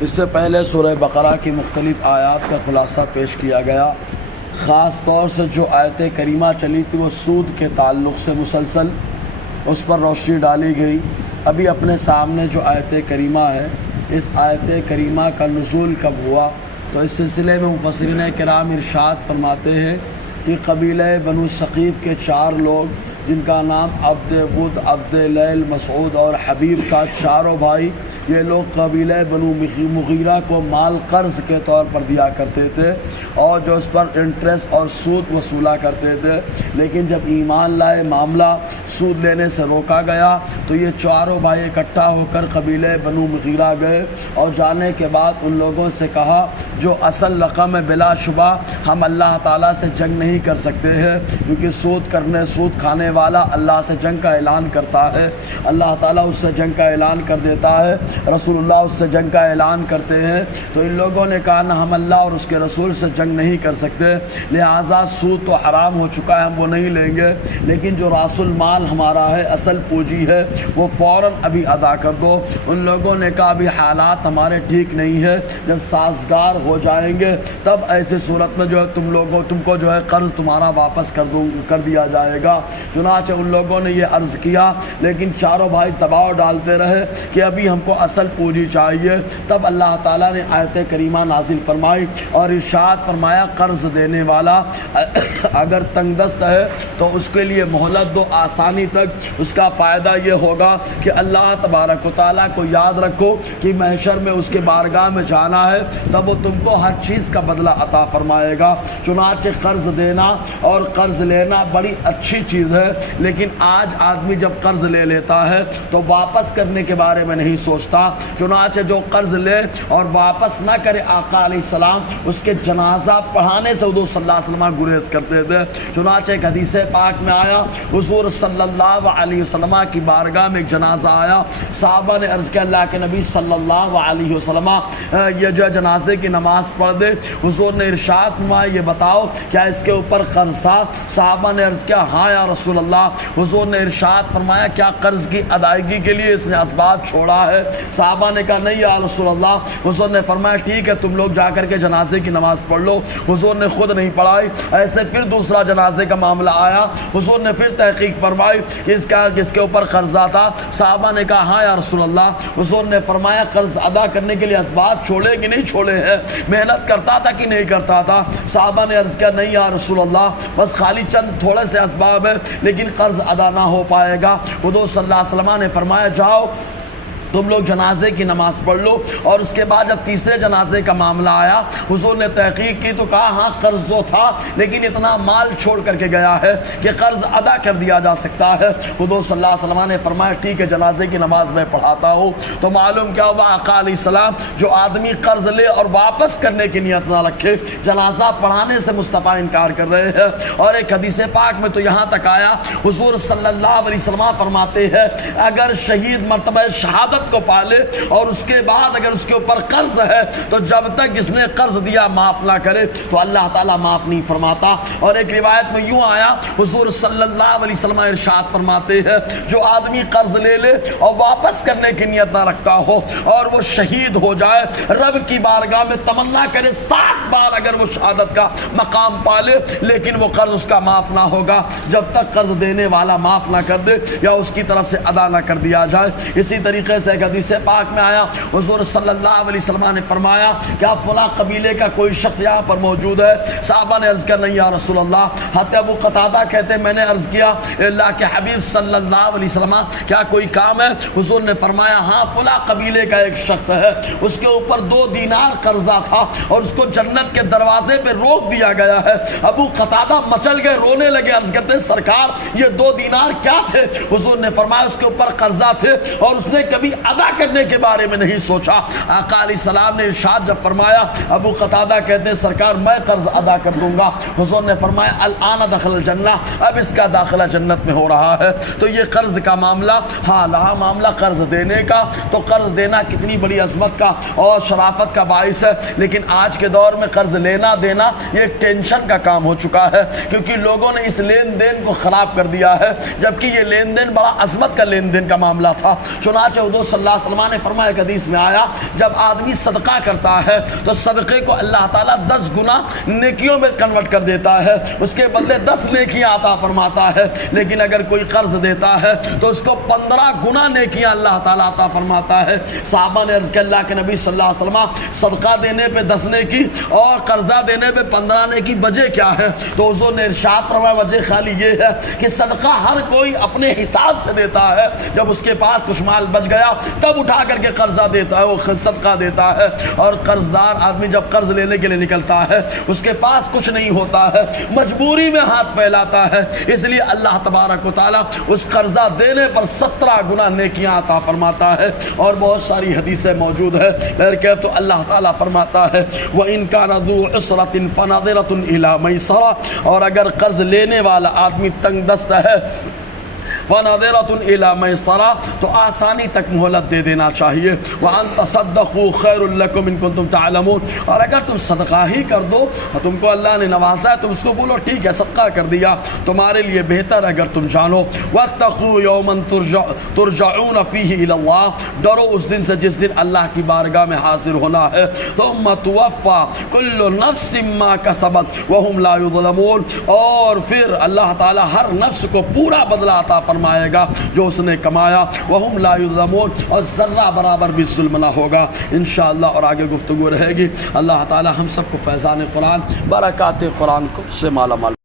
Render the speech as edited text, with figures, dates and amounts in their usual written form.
اس سے پہلے سورہ بقرہ کی مختلف آیات کا خلاصہ پیش کیا گیا۔ خاص طور سے جو آیت کریمہ چلی تھی وہ سود کے تعلق سے مسلسل اس پر روشنی ڈالی گئی۔ ابھی اپنے سامنے جو آیت کریمہ ہے، اس آیت کریمہ کا نزول کب ہوا، تو اس سلسلے میں مفسرین کرام ارشاد فرماتے ہیں کہ قبیلہ بنو ثقیف کے 4 لوگ جن کا نام عبد ود، عبد لیل، مسعود اور حبیب تھا، چاروں بھائی، یہ لوگ قبیلہ بنو مغیرہ کو مال قرض کے طور پر دیا کرتے تھے اور جو اس پر انٹرسٹ اور سود وصولا کرتے تھے۔ لیکن جب ایمان لائے، معاملہ سود لینے سے روکا گیا تو یہ چاروں بھائی اکٹھا ہو کر قبیلہ بنو مغیرہ گئے اور جانے کے بعد ان لوگوں سے کہا جو اصل رقم ہے، بلا شبہ ہم اللہ تعالیٰ سے جنگ نہیں کر سکتے ہیں، کیونکہ سود کھانے والا اللہ سے جنگ کا اعلان کرتا ہے، اللہ تعالیٰ اس سے جنگ کا اعلان کر دیتا ہے، رسول اللہ اس سے جنگ کا اعلان کرتے ہیں۔ تو ان لوگوں نے کہا نہ ہم اللہ اور اس کے رسول سے جنگ نہیں کر سکتے، لہٰذا سود تو حرام ہو چکا ہے، ہم وہ نہیں لیں گے، لیکن جو راس المال ہمارا ہے، اصل پونجی ہے، وہ فوراً ابھی ادا کر دو۔ ان لوگوں نے کہا ابھی حالات ہمارے ٹھیک نہیں ہے، جب سازگار ہو جائیں گے تب ایسی صورت میں جو ہے تم کو جو ہے قرض تمہارا واپس کر دیا جائے گا۔ چنانچہ ان لوگوں نے یہ عرض کیا، لیکن چاروں بھائی دباؤ ڈالتے رہے کہ ابھی ہم کو اصل پونجی چاہیے۔ تب اللہ تعالیٰ نے آیت کریمہ نازل فرمائی اور ارشاد فرمایا قرض دینے والا اگر تنگ دست ہے تو اس کے لیے مہلت دو، آسانی تک۔ اس کا فائدہ یہ ہوگا کہ اللہ تبارک و تعالیٰ کو یاد رکھو کہ محشر میں اس کے بارگاہ میں جانا ہے، تب وہ تم کو ہر چیز کا بدلہ عطا فرمائے گا۔ چنانچہ قرض دینا اور قرض لینا بڑی اچھی چیز ہے، لیکن آج آدمی جب قرض لے لیتا ہے تو واپس کرنے کے بارے میں نہیں سوچتا۔ چنانچہ جو قرض لے اور واپس نہ کرے، آقا علیہ السلام اس کے جنازہ پڑھانے سے حضور صلی اللہ علیہ وسلم گریز کرتے تھے۔ چنانچہ ایک حدیث پاک میں آیا، حضور صلی اللہ علیہ وسلم کی بارگاہ میں ایک جنازہ آیا، صحابہ نے عرض کیا اللہ کے نبی صلی اللہ علیہ وسلم یہ جو جنازے کی نماز پڑھ دے۔ حضور نے ارشاد فرمایا یہ بتاؤ کیا اس کے اوپر قرض تھا؟ صحابہ نے عرض کیا ہاں یا رسول اللہ۔ حضور نے ارشاد فرمایا کیا قرض کی ادائیگی کے لیے اس نے اسباب چھوڑا ہے؟ صحابہ نے کہا نہیں یا رسول اللہ۔ حضور نے فرمایا ٹھیک ہے تم لوگ جا کر کے جنازے کی نماز پڑھ لو۔ حضور نے خود نہیں پڑھائی۔ ایسے پھر دوسرا جنازے کا معاملہ آیا، حضور نے پھر تحقیق فرمائی کہ اس کے اوپر قرضہ تھا۔ صحابہ نے کہا ہاں یا رسول اللہ۔ حضور نے فرمایا قرض ادا کرنے کے لیے اسباب چھوڑے کہ نہیں چھوڑے ہیں؟ محنت کرتا تھا کہ نہیں کرتا تھا؟ صحابہ نے عرض کیا نہیں یا رسول اللہ، بس خالی چند تھوڑے سے اسباب ہے لیکن قرض ادا نہ ہو پائے گا۔ حضور صلی اللہ علیہ وسلم نے فرمایا جاؤ تم لوگ جنازے کی نماز پڑھ لو۔ اور اس کے بعد جب تیسرے جنازے کا معاملہ آیا، حضور نے تحقیق کی تو کہا ہاں قرض تو تھا لیکن اتنا مال چھوڑ کر کے گیا ہے کہ قرض ادا کر دیا جا سکتا ہے۔ حضور صلی اللہ علیہ وسلم نے فرمایا ٹھیک ہے جنازے کی نماز میں پڑھاتا ہوں۔ تو معلوم کیا ہوا، آقا علیہ السلام جو آدمی قرض لے اور واپس کرنے کی نیت نہ رکھے، جنازہ پڑھانے سے مصطفیٰ انکار کر رہے ہیں۔ اور ایک حدیث پاک میں تو یہاں تک آیا، حضور صلی اللہ علیہ وسلم فرماتے ہیں اگر شہید مرتبہ شہادت کو پالے اور اس کے بعد اگر اس کے اوپر قرض ہے تو جب تک اس نے قرض دیا معاف نہ کرے تو اللہ تعالیٰ معاف نہیں فرماتا۔ اور ایک روایت میں یوں آیا، حضور صلی اللہ علیہ وسلم ارشاد فرماتے ہیں جو آدمی قرض لے لے اور واپس کرنے کی نیت نہ رکھتا ہو اور وہ شہید ہو جائے، رب کی بارگاہ میں تمنا کرے 60 بار اگر وہ شہادت کا مقام پالے لیکن وہ قرض اس کا معاف نہ ہوگا جب تک قرض دینے والا معاف نہ کر دے یا اس کی طرف سے ادا نہ کر دیا جائے۔ اسی طریقے سے ایک حدیث پاک میں آیا، حضور صلی اللہ علیہ وسلم نے فرمایا کیا فلاں قبیلے کا کوئی شخص یہاں پر موجود ہے؟ صحابہ نے عرض کیا نہیں یا رسول اللہ۔ حضرت ابو قتادہ کہتے ہیں میں نے عرض کیا اللہ کے حبیب صلی اللہ علیہ وسلم کیا کوئی کام ہے؟ حضور نے فرمایا ہاں فلاں قبیلے کا ایک شخص ہے، اس کے اوپر 2 دینار قرضہ تھا اور اس کو جنت کے دروازے پہ روک دیا گیا ہے۔ ابو قتادہ مچل گئے، رونے لگے، عرض کرتے ہیں سرکار یہ 2 دینار کیا تھے؟ حضور نے فرمایا اس کے اوپر قرضہ تھے اور اس نے کبھی ادا کرنے کے بارے میں نہیں سوچا۔ آقا علیہ السلام نے ارشاد جب فرمایا، ابو قتادہ کہتے ہیں سرکار میں قرض ادا کر دوں گا۔ حضور نے فرمایا الآن دخل الجنہ، اب اس کا داخلہ جنت میں ہو رہا ہے۔ تو یہ قرض کا معاملہ، ہاں رہا معاملہ قرض دینے کا، تو قرض دینا کتنی بڑی عظمت کا اور شرافت کا باعث ہے، لیکن آج کے دور میں قرض لینا دینا یہ ایک ٹینشن کا کام ہو چکا ہے، کیونکہ لوگوں نے اس لین دین کو خراب کر دیا ہے، جبکہ یہ لین دین بڑا عظمت کا لین دین کا معاملہ تھا۔ چنانچہ حضور صلی اللہ علیہ وسلم نے فرمایا، ایک حدیث میں آیا جب آدمی صدقہ کرتا ہے تو صدقے کو اللہ تعالیٰ 10 گنا نیکیوں میں کنورٹ کر دیتا ہے، اس کے بدلے 10 نیکیاں عطا فرماتا ہے۔ لیکن اگر کوئی قرض دیتا ہے تو اس کو 15 گنا نیکیاں اللہ تعالیٰ عطا فرماتا ہے۔ صحابہ نے عرض کیا اللہ کے نبی صلی اللہ علیہ وسلم صدقہ دینے پہ 10 نیکی اور قرضہ دینے پہ 15 نیکی، وجہ کیا ہے؟ تو حضور نے ارشاد فرمایا وجہ خالی یہ ہے کہ صدقہ ہر کوئی اپنے حساب سے دیتا ہے، جب اس کے پاس کچھ مال بچ گیا تب اٹھا کر کے قرضہ دیتا ہے، وہ صدقہ دیتا ہے۔ اور قرض دار آدمی جب قرض لینے کے لیے نکلتا ہے اس کے پاس کچھ نہیں ہوتا ہے، مجبوری میں ہاتھ پھیلاتا ہے، اس لیے اللہ تبارک و تعالیٰ اس قرضہ دینے پر 17 گنا نیکیاں عطا فرماتا ہے۔ اور بہت ساری حدیثیں موجود ہے، تو اللہ تعالیٰ فرماتا ہے وَإِن كَانَ ذُو عُسْرَةٍ فَنَظِرَةٌ إِلَىٰ مَيْسَرَةٍ، اور اگر قرض لینے والا آدمی تنگ دست ہے فَنَظِرَةٌ إِلَىٰ مَيْسَرَةٍ، تو آسانی تک مہلت دے دینا چاہیے۔ وَأَن تَصَدَّقُوا خَيْرٌ لَكُمْ إِن كُنتُمْ تَعْلَمُونَ، اور اگر تم صدقہ ہی کر دو، تم کو اللہ نے نوازا ہے، تم اس کو بولو ٹھیک ہے صدقہ کر دیا، تمہارے لیے بہتر اگر تم جانو۔ وَاتَّقُوا يَوْمًا تُرْجَعُونَ فِيهِ إِلَى اللَّهِ، ڈرو اس دن سے جس دن اللہ کی بارگاہ میں حاضر ہونا ہے۔ ثُمَّ تُوَفَّى كُلُّ نَفْسٍ مَّا كَسَبَتْ وَهُمْ لَا يُظْلَمُونَ، اور پھر اللہ تعالیٰ ہر نفس کو پورا بدلہ عطا فرمائے گا جو اس نے کمایا، وَهُمْ لَا يُظْلَمُونَ، اور ذرہ برابر بھی ظلم نہ ہوگا انشاءاللہ۔ اور آگے گفتگو رہے گی۔ اللہ تعالیٰ ہم سب کو فیضان قرآن، برکات قرآن کو سے مالا مال